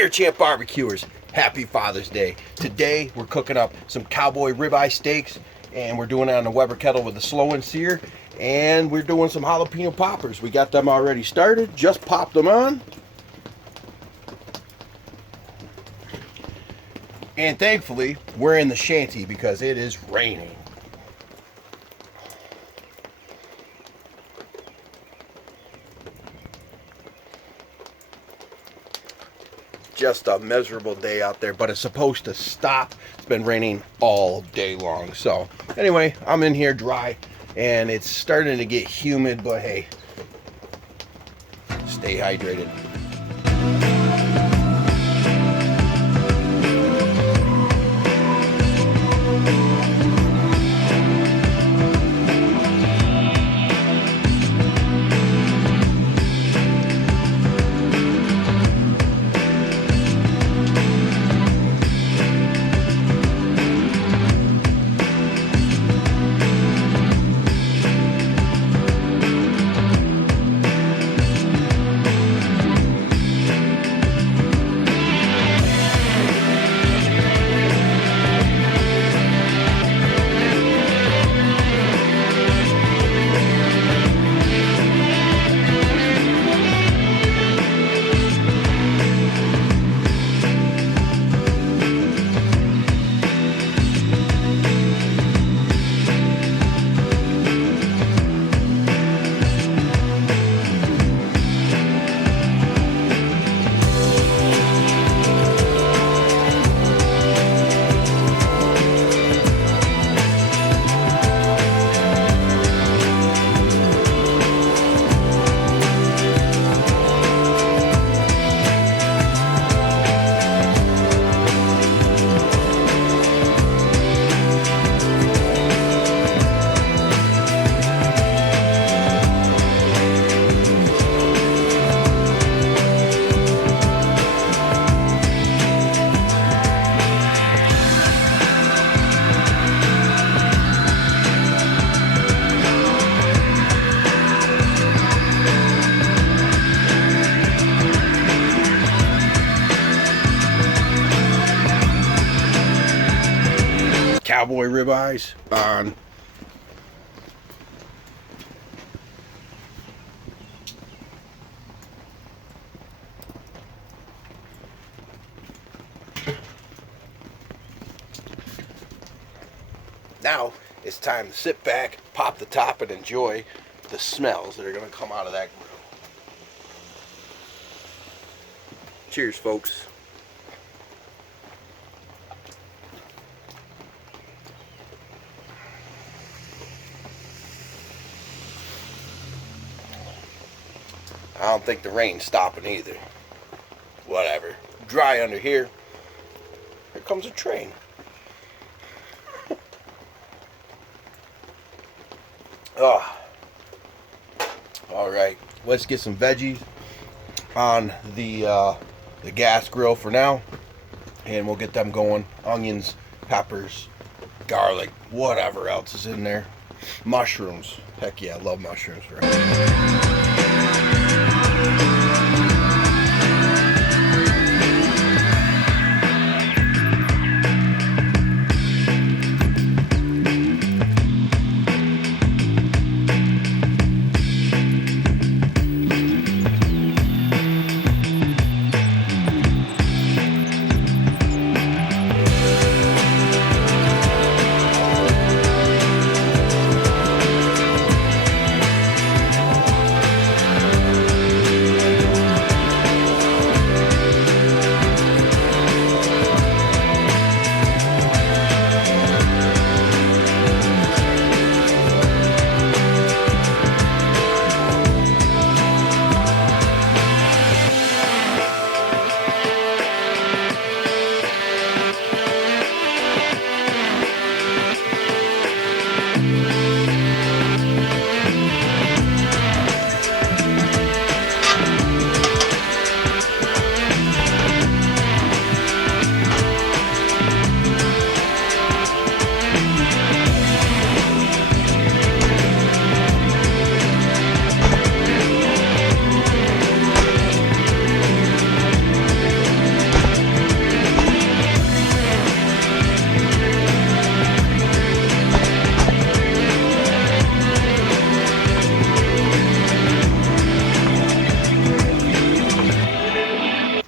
Beer Champ barbecuers, happy Father's Day. Today we're cooking up some Cowboy Ribeye steaks, and we're doing it on the Weber Kettle with the Slow N Sear, and we're doing some jalapeno poppers. We got them already started, just popped them on. And thankfully, we're in the shanty because it is raining. Just a miserable day out there, but it's supposed to stop. It's been raining all day long. So anyway, I'm in here dry and it's starting to get humid, but hey, stay hydrated. Cowboy ribeyes on. Now it's time to sit back, pop the top, and enjoy the smells that are going to come out of that grill. Cheers, folks. I don't think the rain's stopping either. Whatever. Dry under here. Here comes a train. Oh. Alright. Let's get some veggies on the gas grill for now. And we'll get them going. Onions, peppers, garlic, whatever else is in there. Mushrooms. Heck yeah, I love mushrooms. Right?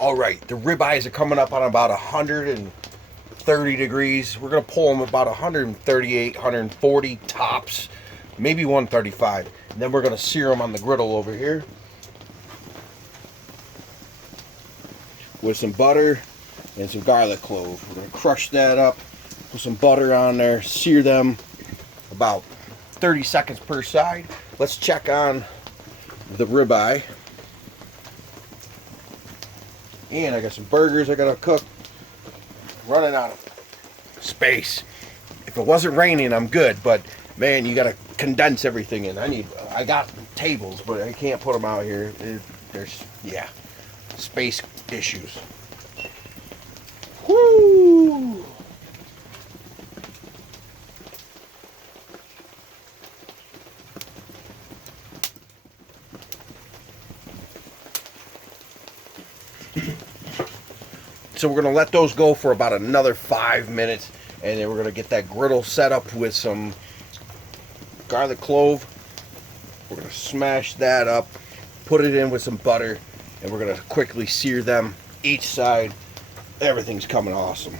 All right, the ribeyes are coming up on about 130 degrees. We're gonna pull them about 138, 140 tops, maybe 135. And then we're gonna sear them on the griddle over here with some butter and some garlic clove. We're gonna crush that up, put some butter on there, sear them about 30 seconds per side. Let's check on the ribeye. And I got some burgers I gotta cook. Running out of space. If it wasn't raining, I'm good, but man, you gotta condense everything in. I got tables, but I can't put them out here. There's, yeah, space issues. Woo! So we're gonna let those go for about another 5 minutes, and then we're gonna get that griddle set up with some garlic clove. We're gonna smash that up, put it in with some butter, and we're gonna quickly sear them each side. Everything's coming awesome.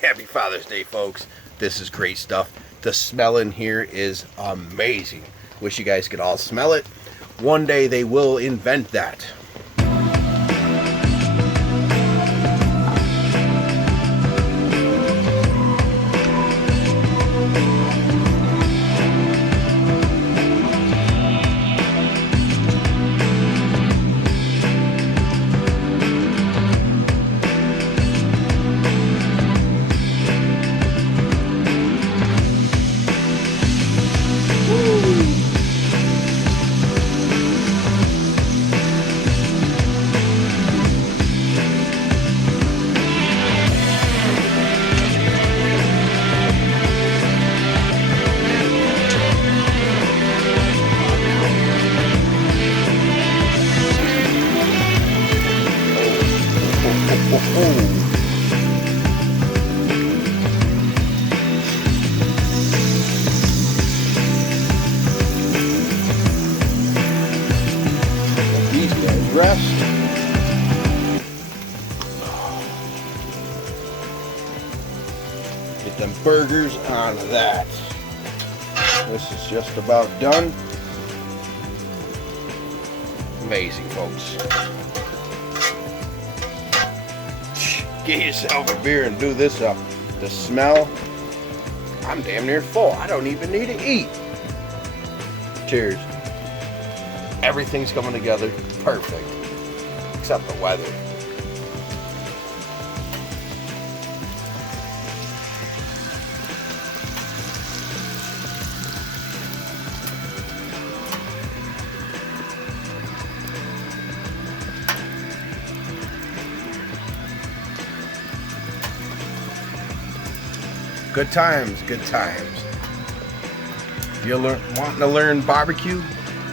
Happy Father's Day, folks. This is great stuff. The smell in here is amazing. Wish you guys could all smell it. One day they will invent that. Rest. Get them burgers on that. This is just about done. Amazing, folks. Get yourself a beer and do this up. The smell, I'm damn near full. I don't even need to eat. Cheers. Everything's coming together perfect, except the weather. Good times, good times. If you're wanting to learn barbecue,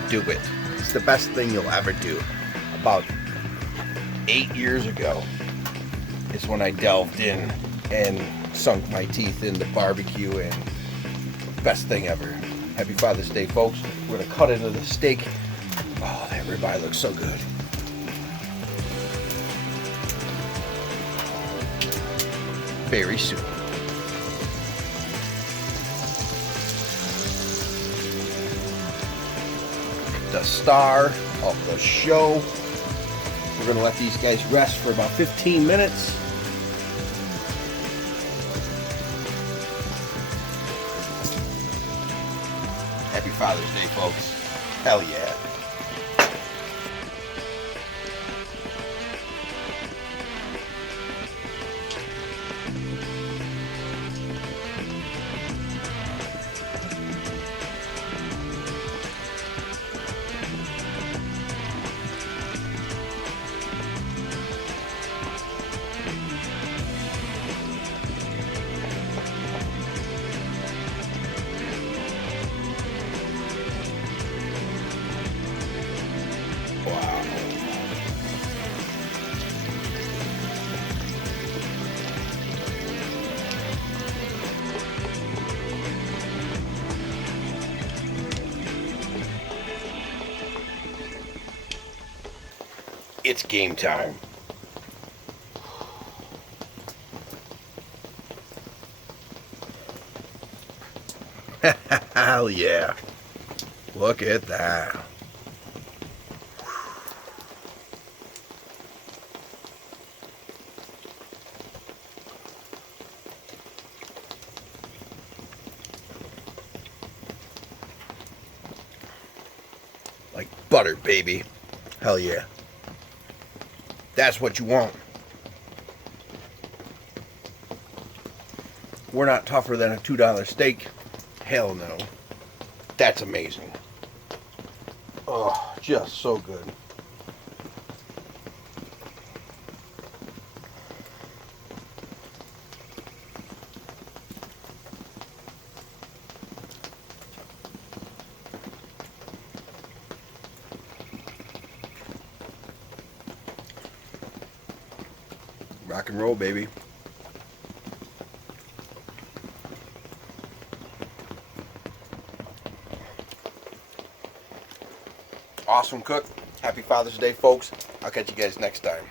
do it. It's the best thing you'll ever do. About 8 years ago is when I delved in and sunk my teeth into barbecue, and best thing ever. Happy Father's Day, folks. We're gonna cut into the steak. Oh, that ribeye looks so good. Very soon. The star of the show. We're gonna let these guys rest for about 15 minutes. Happy Father's Day, folks. Hell yeah. It's game time. Hell yeah. Look at that. Like butter, baby. Hell yeah. That's what you want. We're not tougher than a $2 steak. Hell no. That's amazing. Oh, just so good. Rock and roll, baby. Awesome cook. Happy Father's Day, folks. I'll catch you guys next time.